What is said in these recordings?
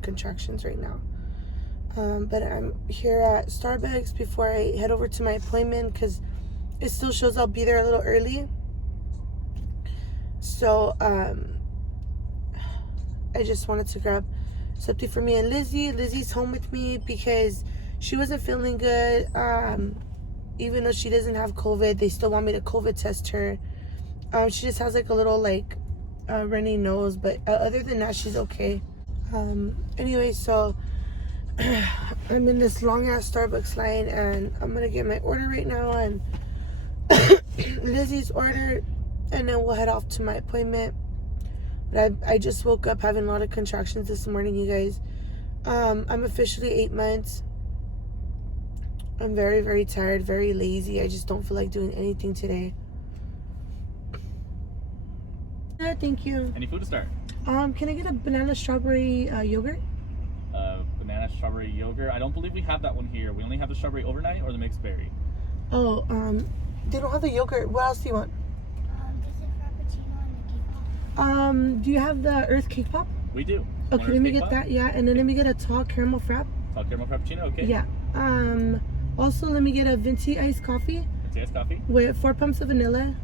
of contractions right now. But I'm here at Starbucks before I head over to my appointment because it still shows I'll be there a little early. So I just wanted to grab something for me and Lizzie. Lizzie's home with me because she wasn't feeling good. Even though she doesn't have COVID, they still want me to COVID test her. She just has like a little like runny nose, but other than that, she's okay. Anyway, so I'm in this long ass Starbucks line, and I'm gonna get my order right now and Lizzie's order, and then we'll head off to my appointment. But I just woke up having a lot of contractions this morning, you guys. I'm officially 8 months. I'm very, very tired, very lazy. I just don't feel like doing anything today. Yeah, thank you. Any food to start? Can I get a banana strawberry yogurt? Banana strawberry yogurt. I don't believe we have that one here. We only have the strawberry overnight or the mixed berry. Oh, they don't have the yogurt. What else do you want? Just a frappuccino and a cake pop. Do you have the earth cake pop? We do. Okay, let me get that. Yeah, and then let me get a tall caramel frap. Tall caramel frappuccino. Okay. Yeah. Also, let me get a venti iced coffee. Venti iced coffee. With 4 pumps of vanilla.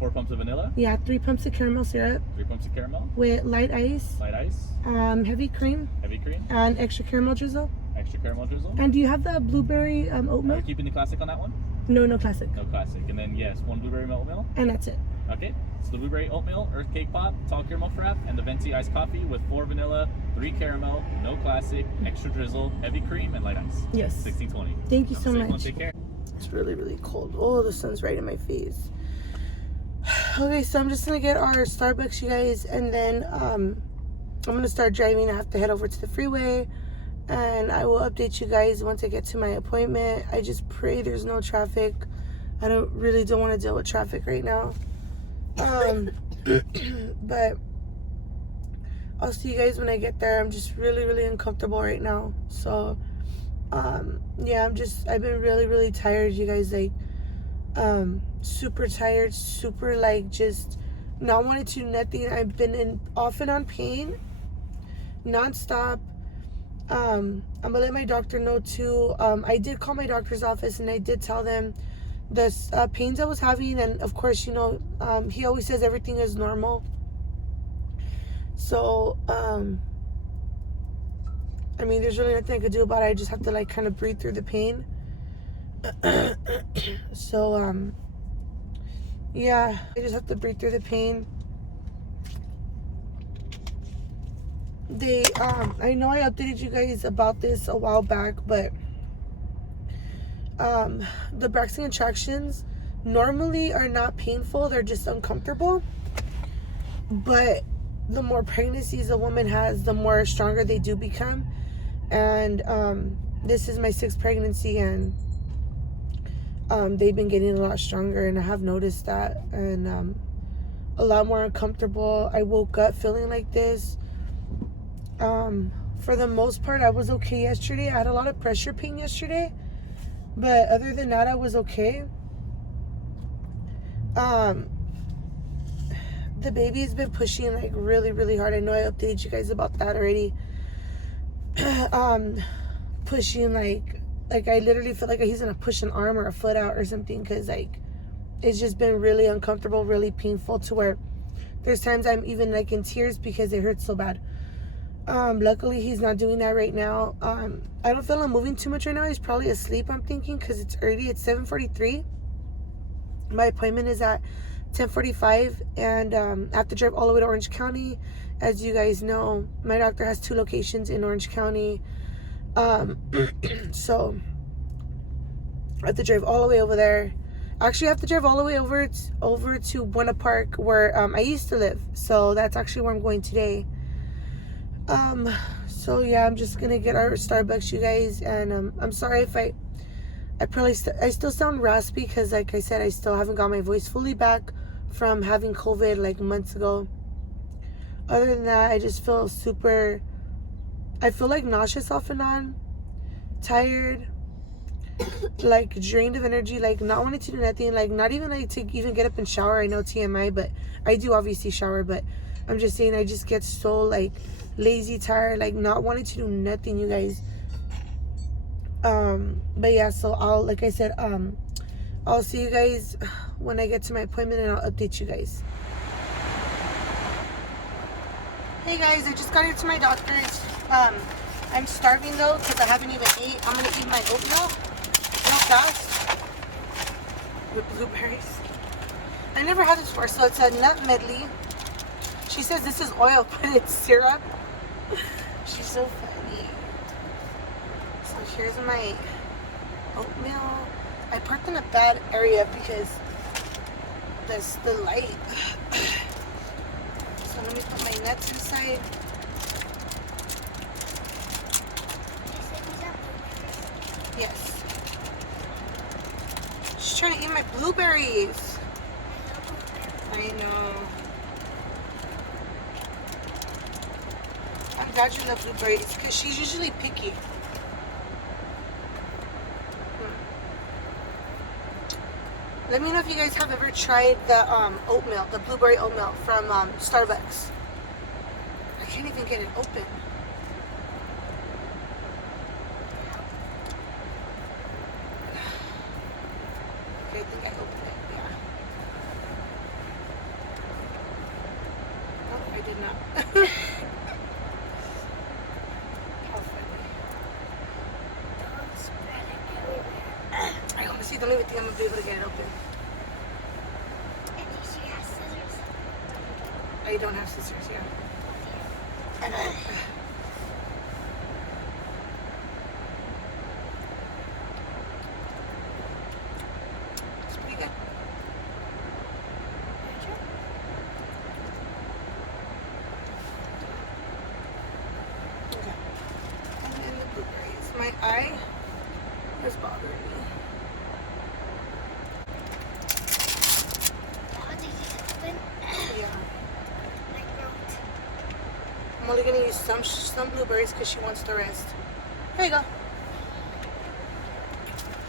Four pumps of vanilla. Yeah, 3 pumps of caramel syrup. 3 pumps of caramel. With light ice. Light ice. Heavy cream. Heavy cream. And extra caramel drizzle. Extra caramel drizzle. And do you have the blueberry oat Are milk? you keeping the classic on that one? No, no classic. No classic. And then yes, 1 blueberry oatmeal. And that's it. Okay. So the blueberry oatmeal, earth cake pop, tall caramel frap, and the venti iced coffee with 4 vanilla, 3 caramel, no classic, extra drizzle, heavy cream, and light ice. Yes. 1620. Thank you so much. Take care. It's really, really cold. Oh, the sun's right in my face. Okay, so I'm just gonna get our Starbucks, you guys, and then I'm gonna start driving. I have to head over to the freeway, and I will update you guys once I get to my appointment. I just pray there's no traffic. I don't want to deal with traffic right now. But I'll see you guys when I get there. I'm just really, really uncomfortable right now. So yeah, I've been really, really tired, you guys. Like super tired, super like just not wanting to do nothing. I've been off and on pain non-stop. I'm gonna let my doctor know too. I did call my doctor's office and I did tell them the pains I was having, and of course, you know, he always says everything is normal. So I mean, there's really nothing I could do about it. I just have to like kind of breathe through the pain. So yeah, I just have to breathe through the pain. I know I updated you guys about this a while back, but the Braxton contractions normally are not painful. They're just uncomfortable. But the more pregnancies a woman has, the more stronger they do become. And this is my 6th pregnancy, and they've been getting a lot stronger, and I have noticed that, and a lot more uncomfortable. I woke up feeling like this. For the most part, I was okay yesterday. I had a lot of pressure pain yesterday, but other than that, I was okay. The baby's been pushing like really, really hard. I know I updated you guys about that already. Pushing like I literally feel like he's gonna push an arm or a foot out or something, because like it's just been really uncomfortable, really painful, to where there's times I'm even like in tears because it hurts so bad. Luckily he's not doing that right now. I don't feel him moving too much right now. He's probably asleep, I'm thinking, because it's early. It's 7:43. My appointment is at 10:45, and I have to drive all the way to Orange County. As you guys know, my doctor has 2 locations in Orange County. So I have to drive all the way over there. Actually, I have to drive all the way over to Buena Park, where I used to live. So that's actually where I'm going today. So yeah, I'm just gonna get our Starbucks, you guys, and I'm sorry if I still sound raspy, because like I said, I still haven't got my voice fully back from having COVID like months ago. Other than that, I just feel I feel like nauseous off and on, tired, like drained of energy, like not wanting to do nothing, like not even like to even get up and shower. I know TMI, but I do obviously shower, but I'm just saying, I just get so like lazy, tired, like not wanting to do nothing, you guys. But yeah, so I'll, like I said, I'll see you guys when I get to my appointment, and I'll update you guys. Hey guys, I just got here to my doctor's. I'm starving though because I haven't even ate. I'm gonna eat my oatmeal real fast with blueberries. I never had this before, so it's a nut medley. She says this is oil, but it's syrup. She's so funny. So here's my oatmeal. I parked in a bad area because there's the light. So let me put my nuts inside. Yes. She's trying to eat my blueberries. I know. I'm glad you love blueberries because she's usually picky. Let me know if you guys have ever tried the oatmeal, the blueberry oatmeal from Starbucks. I can't even get it open. Okay, I think I opened it, yeah. Oh, I did not. How funny. Don't spread it everywhere. I honestly don't even think I'm going to be able to get it open. And she has scissors. I don't have scissors, yeah. It's pretty good. Okay. And then the blueberries. My eye is bothering me. How did you open? Yeah. My throat. I'm only gonna use some blueberries because she wants the rest. There you go.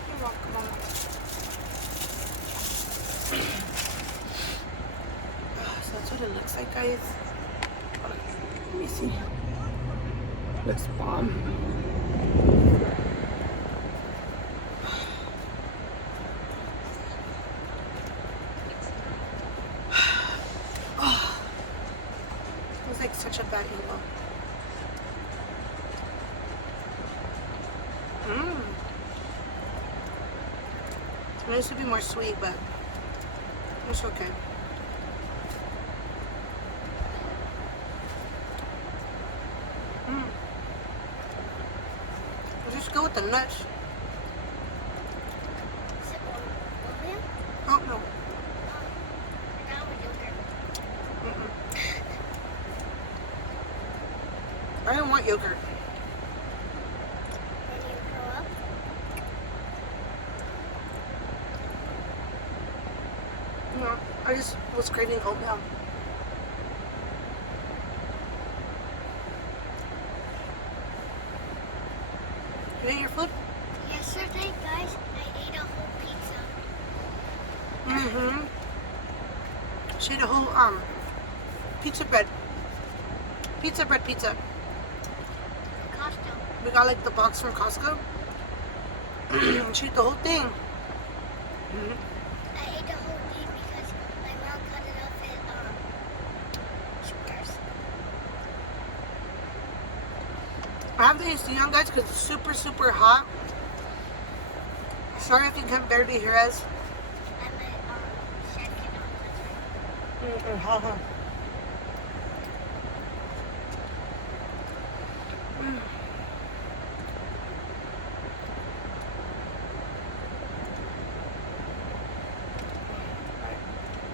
You're welcome, Mama. So that's what it looks like, guys. Hold on. Let me see. Looks bomb. Oh, it was like such a bad angle. It needs to be more sweet, but it's okay. We'll just go with the nuts. Is it oatmeal? Oh no. Now with yogurt. I don't want yogurt. When you grow up, No, I just was craving oatmeal. You ate your food? yesterday, guys, I ate a whole pizza. Mm-hmm. She ate a whole pizza bread. Pizza bread pizza. Costco. We got like the box from Costco. She ate the whole thing. I ate the whole thing because my mom cut it off at sugars. I have the AC on, guys, because it's super, super hot. Sorry if you can barely hear us. And my chef cannot touch Haha.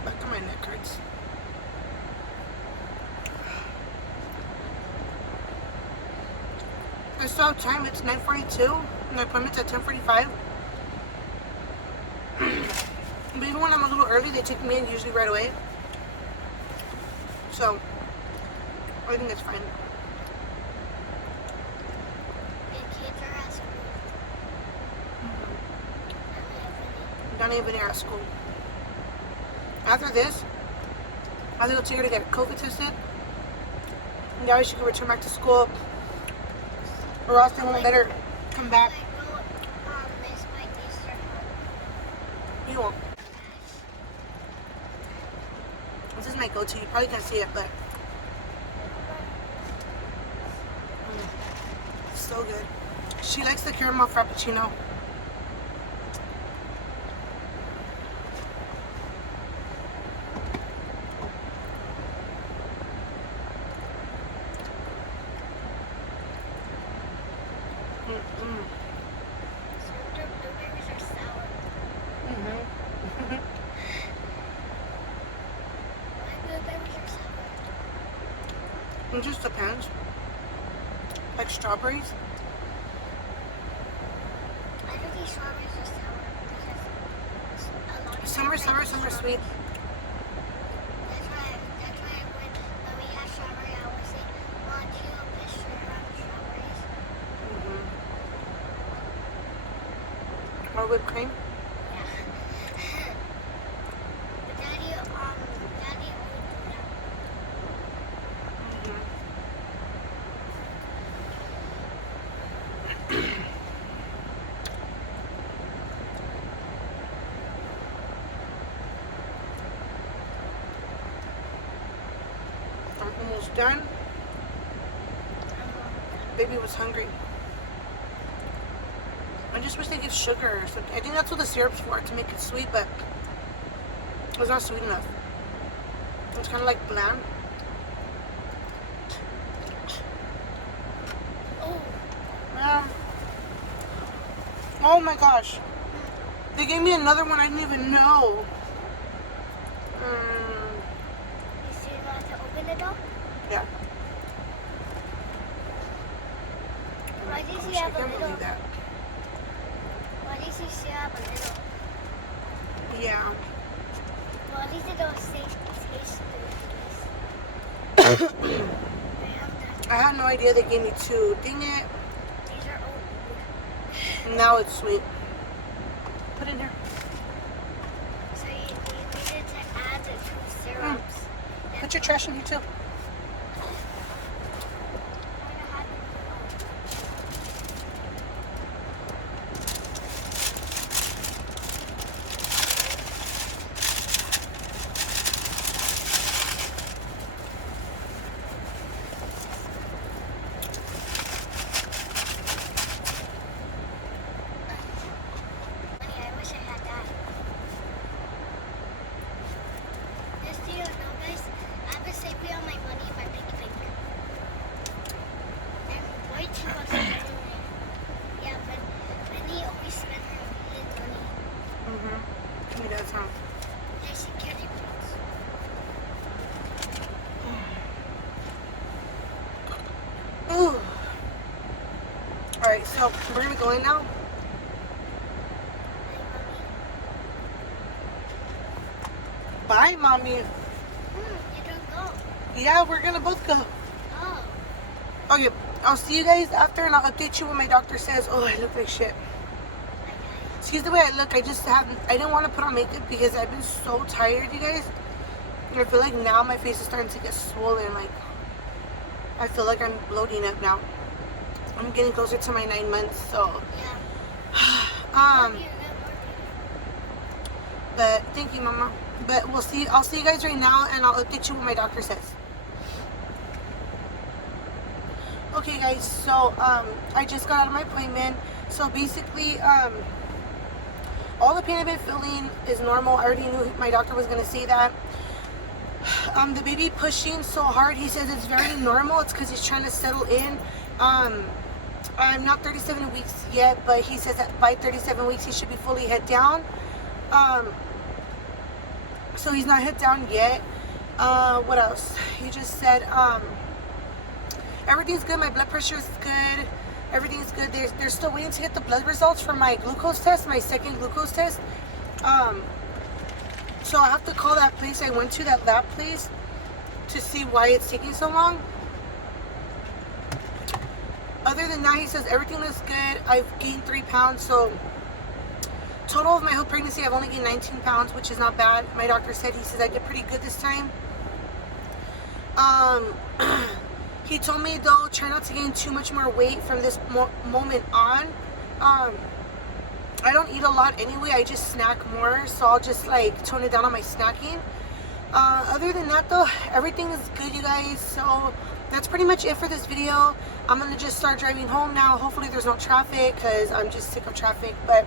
Back to my neck hurts. I still have time. It's 9:42. My appointment's at 10:45. But even when I'm a little early, they take me in usually right away. So, I think it's fine. The kids are at school. Not even here at school. After this, I have to go take her to get COVID tested. Now she can return back to school, or else they won't let her come back. You won't. This is my go-to. You probably can't see it, but it's so good. She likes the caramel frappuccino. It just depends. Like strawberries. I don't think strawberries are sour because a lot of Some are sour, some are sweet. That's why when we have strawberry, I always say, "Want you a picture of strawberries?" Or whipped cream. Yeah. But Daddy always do that. I'm almost done. Baby was hungry. I just wish they give sugar or something. I think that's what the syrup's for, to make it sweet, but it's not sweet enough. It's kind of like bland. Oh my gosh. They gave me another one I didn't even know. You still want to open the door? Yeah. Why does he Gosh, I have a can't little? believe that. Why does he still have a little? Yeah. Well, at least it don't taste good. I had no idea they gave me two. Dang it. These are old. Now it's sweet. Put it in there. So you needed to add the two syrups. Put your trash in here too. I wish I had that. Just so you know, guys, I have a safety on my money in my pinky finger. And way too much money in there. Yeah, but Benny always spends his money. He does, huh? There's security points. Ooh. Alright, so we're gonna go in now. Hey, mommy. Bye, mommy. You don't go. Yeah, we're gonna both go. Oh. Okay, I'll see you guys after and I'll update you when my doctor says, oh, I look like shit. Excuse the way I look, I didn't want to put on makeup because I've been so tired, you guys. And I feel like now my face is starting to get swollen, like, I feel like I'm bloating up now. I'm getting closer to my 9 months, so, Yeah. but thank you, Mama. But I'll see you guys right now and I'll update you when my doctor says. Okay guys, so I just got out of my appointment. So basically, all the pain I've been feeling is normal. I already knew my doctor was gonna say that. The baby pushing so hard, he says it's very normal. It's because he's trying to settle in. I'm not 37 weeks yet, but he says that by 37 weeks he should be fully head down. So he's not head down yet. What else? He just said everything's good. My blood pressure is good. Everything's good. They're still waiting to get the blood results for my glucose test, my second glucose test. So I have to call that place I went to, that lab place, to see why it's taking so long. Other than that, he says everything looks good. I've gained 3 pounds, so total of my whole pregnancy, I've only gained 19 pounds, which is not bad. My doctor said, he says I did pretty good this time. He told me though, try not to gain too much more weight from this moment on. I don't eat a lot anyway. I just snack more, so I'll just like tone it down on my snacking. Other than that though, everything is good, you guys. So that's pretty much it for this video. I'm gonna just start driving home now. Hopefully there's no traffic because I'm just sick of traffic. But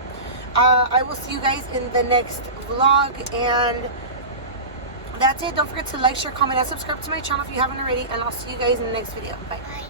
I will see you guys in the next vlog, and that's it. Don't forget to like, share, comment, and subscribe to my channel if you haven't already, and I'll see you guys in the next video. Bye. Bye.